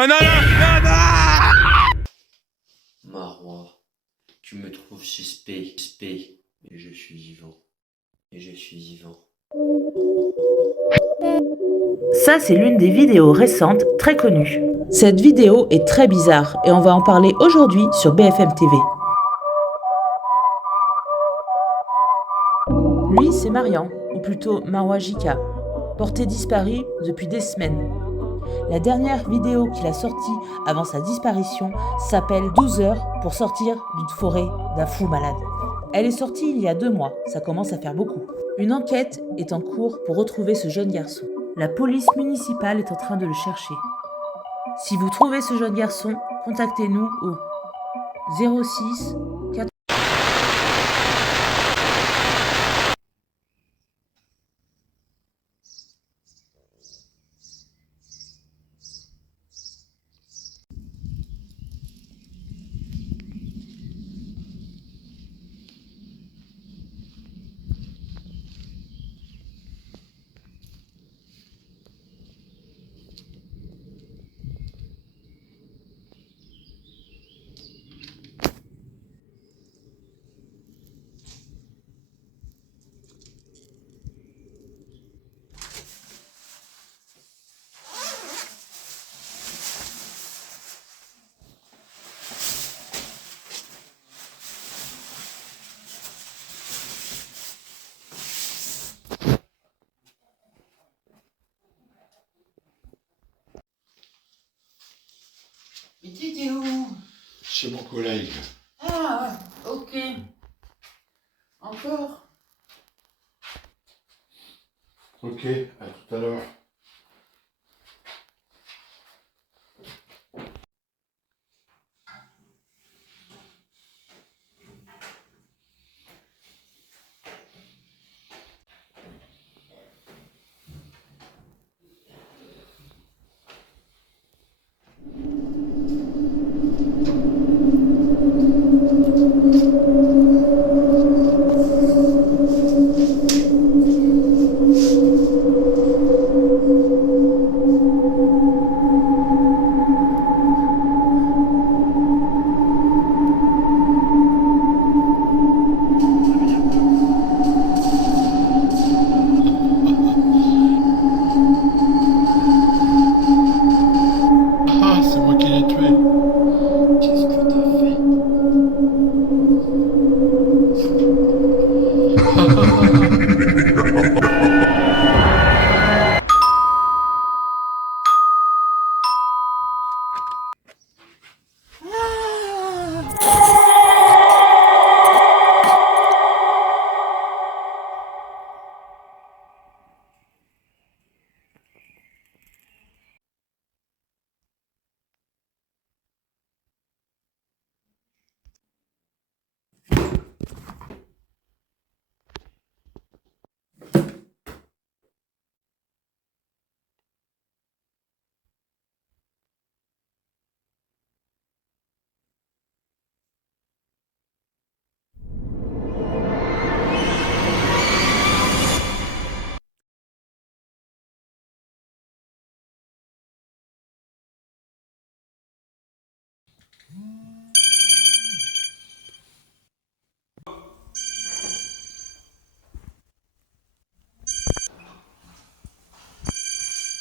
Oh non, non, non, non. Marois, tu me trouves suspect, mais je suis vivant. Et je suis vivant. Ça, c'est l'une des vidéos récentes très connues. Cette vidéo est très bizarre et on va en parler aujourd'hui sur BFM TV. Lui, c'est Marian, ou plutôt Marwa Jika, porté disparu depuis des semaines. La dernière vidéo qu'il a sortie avant sa disparition s'appelle 12 heures pour sortir d'une forêt d'un fou malade. Elle est sortie il y a 2 mois, ça commence à faire beaucoup. Une enquête est en cours pour retrouver ce jeune garçon. La police municipale est en train de le chercher. Si vous trouvez ce jeune garçon, contactez-nous au 06 4... Mais t'étais où? Chez mon collègue. Ah, ok. Encore? Ok, à tout à l'heure. Ah, c'est moi qui l'ai tué. Qu'est-ce que t'as fait?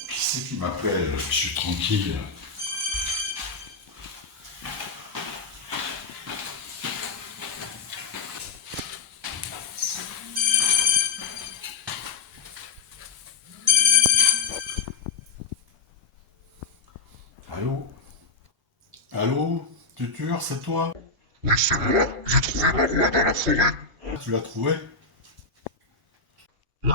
Qui c'est qui m'appelle? Je suis tranquille. Allô? Allô? Tutur, c'est toi? Oui, c'est moi. J'ai trouvé Marois dans la forêt. Tu l'as trouvé? Ouais.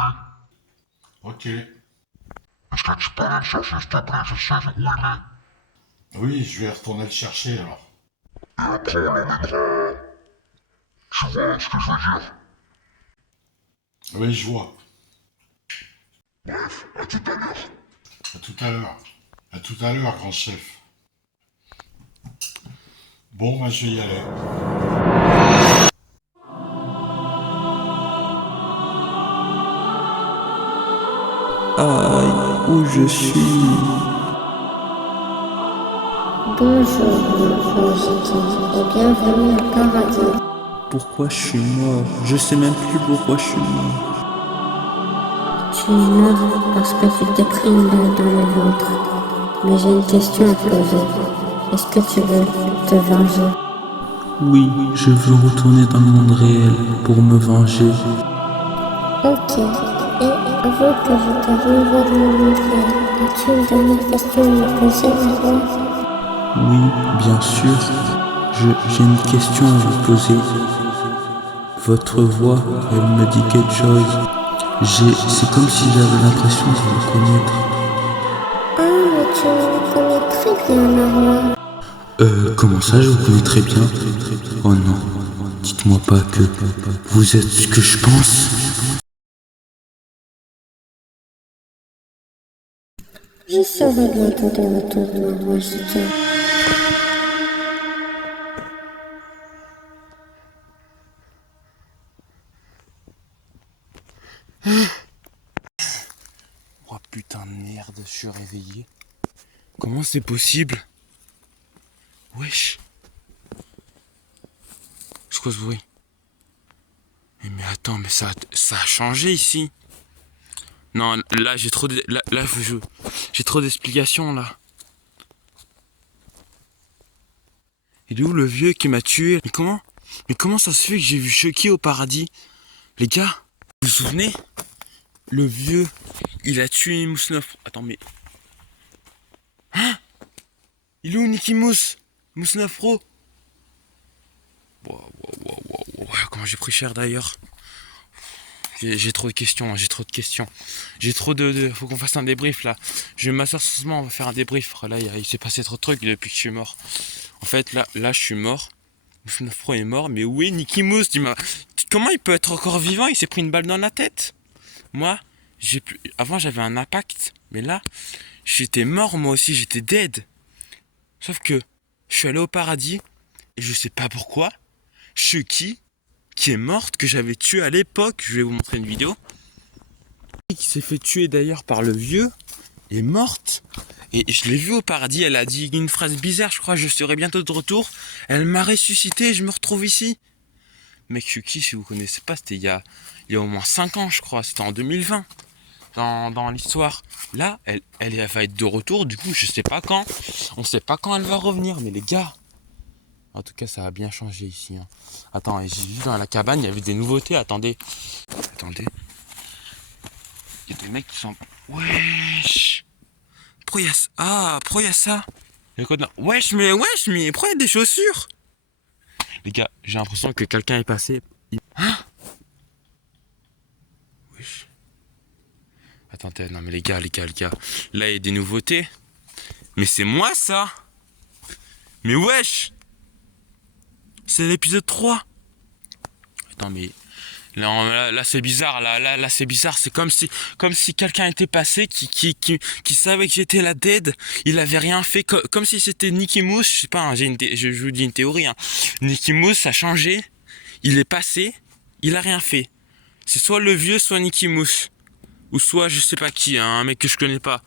Ok. Est-ce que tu peux aller le chercher, s'il te plaît? Je sais où il est. Oui, je vais retourner le chercher alors. Et après, on l'emmènera. Tu vois ce que je veux dire? Oui, je vois. Bref, à tout à l'heure. À tout à l'heure. À tout à l'heure, grand chef. Bon, moi je vais y aller. Aïe, où je suis. Bonjour, Rosity, et bienvenue au paradis. Pourquoi je suis mort? Je sais même plus pourquoi je suis mort. Tu es mort parce que tu t'es pris une balle dans le ventre. Mais j'ai une question à te poser. Est-ce que tu veux te venger? Oui, je veux retourner dans le monde réel pour me venger. Ok. Et avant que je te renvoie dans le monde réel, as-tu une dernière question à me poser, Marwa? Oui, bien sûr. J'ai une question à vous poser. Votre voix, elle me dit quelque chose. C'est comme si j'avais l'impression de vous connaître. Ah, mais tu me connais très bien, Marwa. Comment ça, je vous connais très bien? Oh non, dites-moi pas que vous êtes ce que je pense. Je serai bientôt de retour, Marwa Jika. Oh putain de merde, je suis réveillé. Comment c'est possible? Wesh. C'est quoi ce bruit? Mais attends, mais ça a changé ici. Non, là j'ai trop j'ai trop d'explications là. Il est où le vieux qui m'a tué? Mais comment ça se fait que j'ai vu Chucky au paradis? Les gars, vous vous souvenez? Le vieux, il a tué Mousse 9. Attends, mais... Hein? Il est où Nicky Mousse? Mousse 9 Pro? Wow, comment j'ai pris cher d'ailleurs. J'ai trop de questions, Faut qu'on fasse un débrief là. Je vais m'asseoir ce moment, on va faire un débrief. Là, il s'est passé trop de trucs depuis que je suis mort. En fait, là, je suis mort. Mousse 9 Pro est mort, mais où est Nicky Mousse? Comment il peut être encore vivant? Il s'est pris une balle dans la tête. Moi, avant j'avais un impact, mais là, j'étais mort moi aussi, j'étais dead. Sauf que je suis allé au paradis et je sais pas pourquoi, Chucky, qui est morte, que j'avais tué à l'époque, je vais vous montrer une vidéo, qui s'est fait tuer d'ailleurs par le vieux, est morte. Et je l'ai vue au paradis, elle a dit une phrase bizarre, je crois, je serai bientôt de retour. Elle m'a ressuscité et je me retrouve ici. Mec, Chucky, si vous connaissez pas, c'était il y a au moins 5 ans, je crois, c'était en 2020. Dans l'histoire. Là, elle va être de retour, du coup, je sais pas quand. On sait pas quand elle va revenir, mais les gars. En tout cas, ça a bien changé ici. Hein. Attends, j'ai vu dans la cabane, il y avait des nouveautés, attendez. Il y a des mecs qui sont... Wesh. Pourquoi il y a ça? Wesh, mais pourquoi il y a des chaussures? Les gars, j'ai l'impression que quelqu'un est passé. Hein? Wesh. Attendez, non mais les gars. Là, il y a des nouveautés. Mais c'est moi, ça? Mais wesh! C'est l'épisode 3. Attends, mais... Là c'est bizarre, là c'est bizarre. C'est comme si quelqu'un était passé qui savait que j'étais la dead. Il avait rien fait, comme si c'était Nicky Mousse. Je sais pas, hein, je vous dis une théorie. Hein. Nicky Mousse a changé. Il est passé. Il a rien fait. C'est soit le vieux, soit Nicky Mousse. Ou soit je sais pas qui, hein, un mec que je connais pas.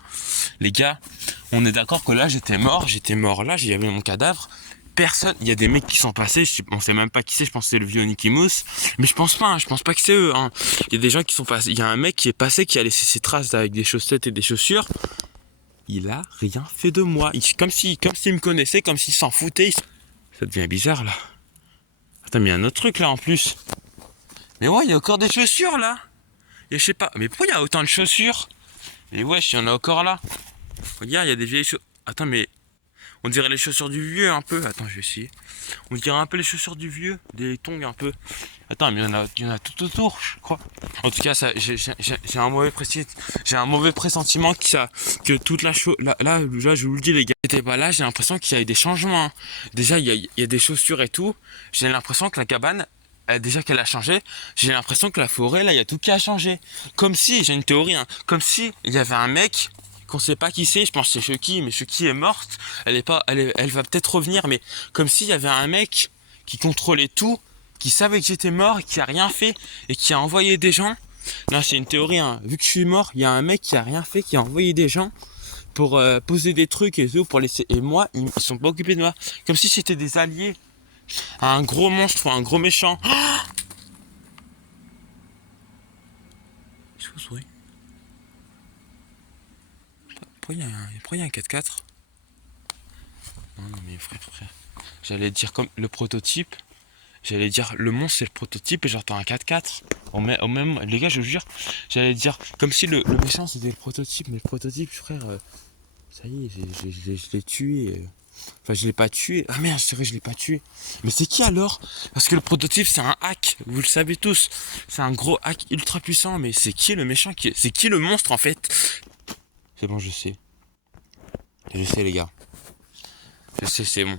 Les gars, on est d'accord que là j'étais mort là, j'y avais mon cadavre. Personne, il y a des mecs qui sont passés, on sait même pas qui c'est, je pense que c'est le vieux Nicky Mousse. Mais je pense pas que c'est eux. Hein. Il y a des gens qui sont passés, il y a un mec qui est passé, qui a laissé ses traces avec des chaussettes et des chaussures. Il a rien fait de moi. Comme s'il me connaissait, comme s'il s'en foutait. Ça devient bizarre là. Attends, mais il y a un autre truc là en plus. Mais ouais, il y a encore des chaussures là. Et je sais pas, mais pourquoi il y a autant de chaussures? Mais wesh, il y en a encore là. Regarde, il y a des vieilles chaussures. Attends, mais on dirait les chaussures du vieux un peu. Attends, je vais essayer. On dirait un peu les chaussures du vieux, des tongs un peu. Attends, mais il y en a tout autour, je crois. En tout cas, ça, j'ai un mauvais pressentiment que toute là, je vous le dis les gars. J'étais pas là, j'ai l'impression qu'il y a eu des changements. Déjà, il y a des chaussures et tout. J'ai l'impression que la cabane, déjà qu'elle a changé, j'ai l'impression que la forêt, là, il y a tout qui a changé. Comme si, j'ai une théorie, hein, comme si il y avait un mec qu'on sait pas qui c'est, je pense que c'est Chucky, mais Chucky est morte, elle va peut-être revenir, mais comme s'il y avait un mec qui contrôlait tout, qui savait que j'étais mort, qui a rien fait, et qui a envoyé des gens. Là, c'est une théorie, hein, vu que je suis mort, il y a un mec qui a rien fait, qui a envoyé des gens pour poser des trucs et tout, pour laisser. Et moi, ils sont pas occupés de moi. Comme si c'était des alliés à un gros monstre ou un gros méchant. Qu'est-ce que vous voyez? Pourquoi il y a un 4x4? Non, mais frère. J'allais dire comme le prototype. J'allais dire le monstre c'est le prototype et j'entends un 4x4. Au même, les gars, je vous jure, j'allais dire comme si le méchant c'était le prototype, mais le prototype, frère, ça y est, je l'ai tué. Enfin, je l'ai pas tué. Ah merde, c'est vrai, je l'ai pas tué. Mais c'est qui alors? Parce que le prototype c'est un hack, vous le savez tous. C'est un gros hack ultra puissant, mais c'est qui le méchant c'est qui le monstre en fait? C'est bon, je sais. Je sais, les gars. Je sais, c'est bon.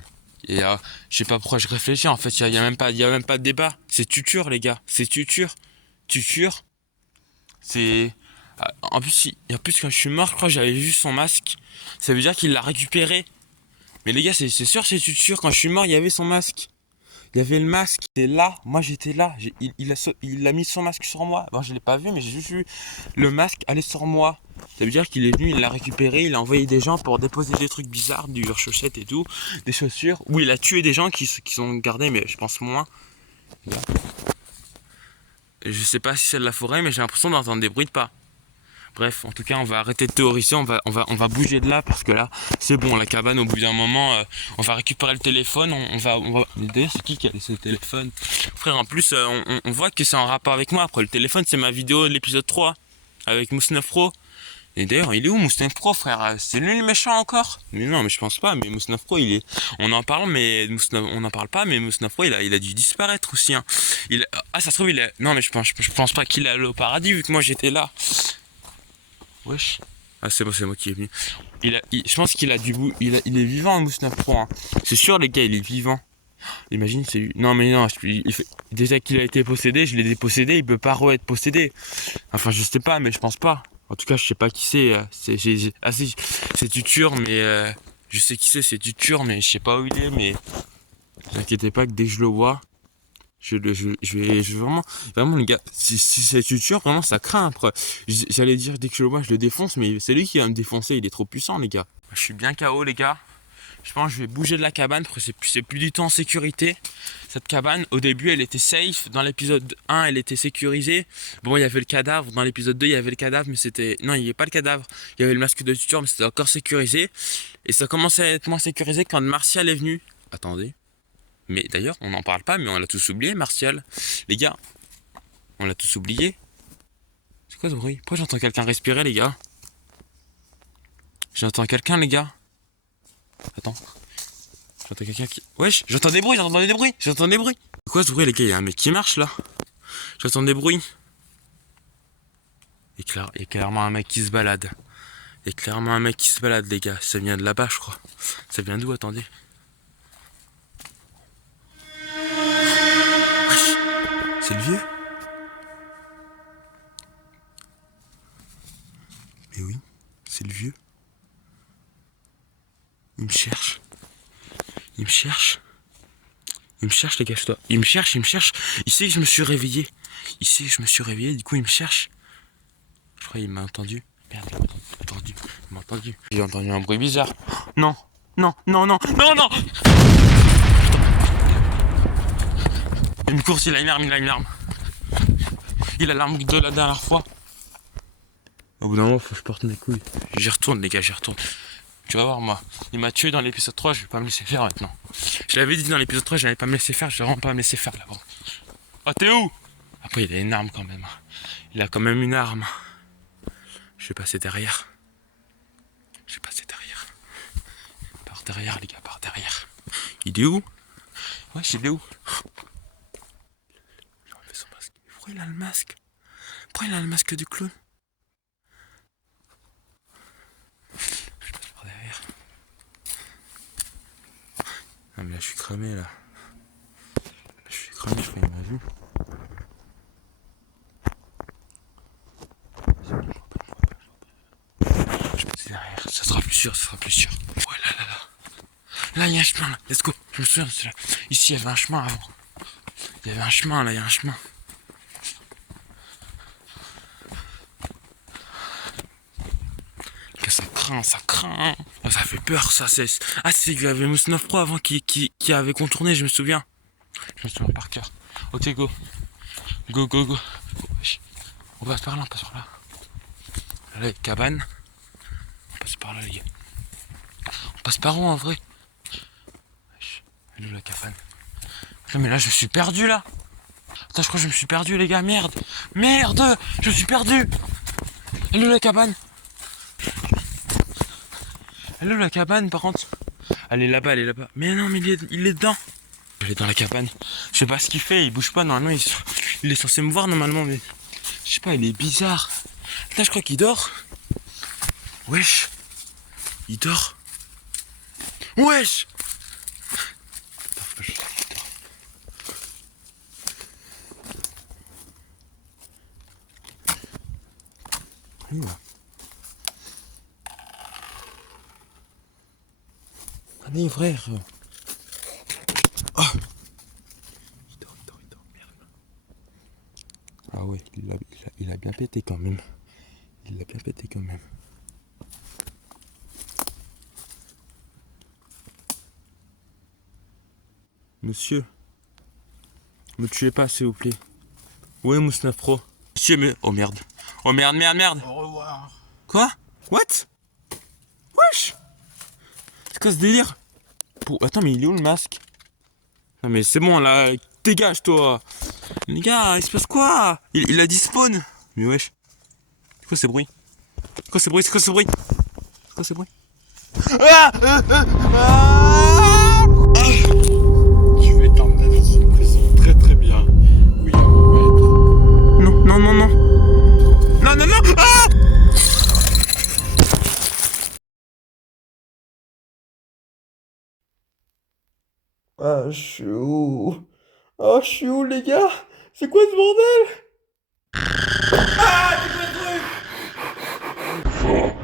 Et je sais pas pourquoi je réfléchis, en fait, il y a même pas de débat. C'est Tutur, les gars. C'est Tutur. Tutur. C'est... En plus, quand je suis mort, je crois que j'avais vu son masque. Ça veut dire qu'il l'a récupéré. Mais les gars, c'est sûr, c'est Tutur. Quand je suis mort, il y avait son masque. Il y avait le masque. Il était là. Moi, j'étais là. Il a mis son masque sur moi. Bon, je l'ai pas vu, mais j'ai juste vu le masque aller sur moi. Ça veut dire qu'il est venu, il l'a récupéré, il a envoyé des gens pour déposer des trucs bizarres, du chaussettes et tout, des chaussures. Ou il a tué des gens qui sont gardés, mais je pense moins. Je sais pas si c'est de la forêt, mais j'ai l'impression d'entendre des bruits de pas. Bref, en tout cas, on va arrêter de théoriser, on va bouger de là parce que là, c'est bon, la cabane, au bout d'un moment, on va récupérer le téléphone, on va... D'ailleurs, c'est qui a laissé le téléphone? Frère, en plus, on voit que c'est en rapport avec moi. Après, le téléphone, c'est ma vidéo de l'épisode 3 avec Mousse 9 Pro. Et d'ailleurs, il est où Mousse 9 Pro, frère? C'est lui le méchant encore? Mais non, mais je pense pas, mais Mousse 9 Pro, il est... On en parle, mais on n'en parle pas, mais Mousse 9 Pro, il a dû disparaître aussi, hein. Ah, ça se trouve, il est... Non, mais je pense pas qu'il est allé au paradis, vu que moi, j'étais là. Wesh. Ah, c'est bon, c'est moi qui est venu. Je pense qu'il a du bout. Il est vivant, Mousse 9 Pro, hein. C'est sûr, les gars, il est vivant. Imagine, c'est lui. Non, mais non, déjà qu'il a été possédé, je l'ai dépossédé, il peut pas re-être possédé. Enfin, je sais pas, mais je pense pas. En tout cas, je sais pas qui c'est. C'est Tutur, mais je sais qui c'est Tutur, mais je sais pas où il est. Mais ne vous inquiétez pas que dès que je le vois, je vais vraiment les gars. Si c'est Tutur, vraiment ça craint. Après, j'allais dire dès que je le vois, je le défonce, mais c'est lui qui va me défoncer. Il est trop puissant, les gars. Je suis bien KO, les gars. Je pense que je vais bouger de la cabane parce que c'est plus du tout en sécurité. Cette cabane, au début, elle était safe. Dans l'épisode 1, elle était sécurisée. Bon, il y avait le cadavre. Dans l'épisode 2, il y avait le cadavre, mais c'était... Non, il n'y avait pas le cadavre. Il y avait le masque de Tutur, mais c'était encore sécurisé. Et ça commençait à être moins sécurisé quand Martial est venu. Attendez. Mais d'ailleurs, on n'en parle pas, mais on l'a tous oublié, Martial. Les gars, on l'a tous oublié. C'est quoi ce bruit? Pourquoi j'entends quelqu'un respirer, les gars? J'entends quelqu'un, les gars. Attends. J'entends quelqu'un qui... Wesh, j'entends des bruits. C'est quoi ce bruit, les gars? Il y a un mec qui marche, là. J'entends des bruits. Il y a clairement un mec qui se balade. Les gars. Ça vient de là-bas, je crois. Ça vient d'où? Attendez. Wesh, c'est le vieux? Mais oui, c'est le vieux. Il me cherche, les gars, je dois. Il me cherche. Il sait que je me suis réveillé. Du coup, il me cherche. Je crois qu'il m'a entendu. Merde, il m'a entendu. J'ai entendu un bruit bizarre. Non. Une course, il a une arme. Il a l'arme de la dernière fois. Au bout d'un moment, faut que je porte mes couilles. J'y retourne, les gars, Tu vas voir, moi, il m'a tué dans l'épisode 3, je vais pas me laisser faire maintenant. Je l'avais dit dans l'épisode 3, j'allais pas me laisser faire, je vais vraiment pas me laisser faire là-bas. Oh, t'es où? Après, il a une arme quand même. Il a quand même une arme. Je vais passer derrière. Par derrière, les gars, par derrière. Il est où? Ouais, il est où? J'ai enlevé son masque. Pourquoi il a le masque? Pourquoi il a le masque du clown? Non mais là je suis cramé là. Je crois qu'il m'a vu. Je passe derrière, ça sera plus sûr. Ouais là. Là il y a un chemin là, let's go. Je me souviens de cela. Ici il y avait un chemin avant. Il y a un chemin. Que ça craint. ça craint. Oh, ça fait peur, ça. C'est qu'il y avait Mousse 9 Pro avant qui avait contourné, je me souviens. Je me souviens par cœur. Ok, go. Go, go, go. On passe par là, on passe par là. Là, cabane. On passe par là, les gars. On passe par où, en vrai? Elle est où, la cabane? Putain, mais là, je suis perdu, là. Attends, je crois que je me suis perdu, les gars. Merde. Merde, je suis perdu. Elle est où, la cabane? Elle est où, la cabane, par contre? Elle est là-bas, elle est là-bas. Mais non, mais il est dedans. Il est dans la cabane. Je sais pas ce qu'il fait, il bouge pas. Normalement, il est censé me voir, normalement, mais... Je sais pas, il est bizarre. Putain, je crois qu'il dort. Wesh. Il dort. Wesh. Attends, faut que je... Il dort. Allez, frère. Oh. Il dort, merde. Ah ouais, il a bien pété quand même. Il a bien pété quand même. Monsieur, me tuez pas s'il vous plaît. Où est Mousse 9 Pro? Monsieur, mais... Oh merde. Oh merde. Au revoir. Quoi? What? Wesh! C'est quoi ce délire? Attends, mais il est où le masque? Non mais c'est bon là, dégage toi! Les gars, il se passe quoi? Il a dit spawn! Mais wesh! C'est quoi ces bruits? C'est quoi ces bruits? Je vais t'emmener dans une prison très très bien. Oui, on va être. Non! Ah! Ah, je suis où? Oh, je suis où, les gars? C'est quoi ce bordel? Fort.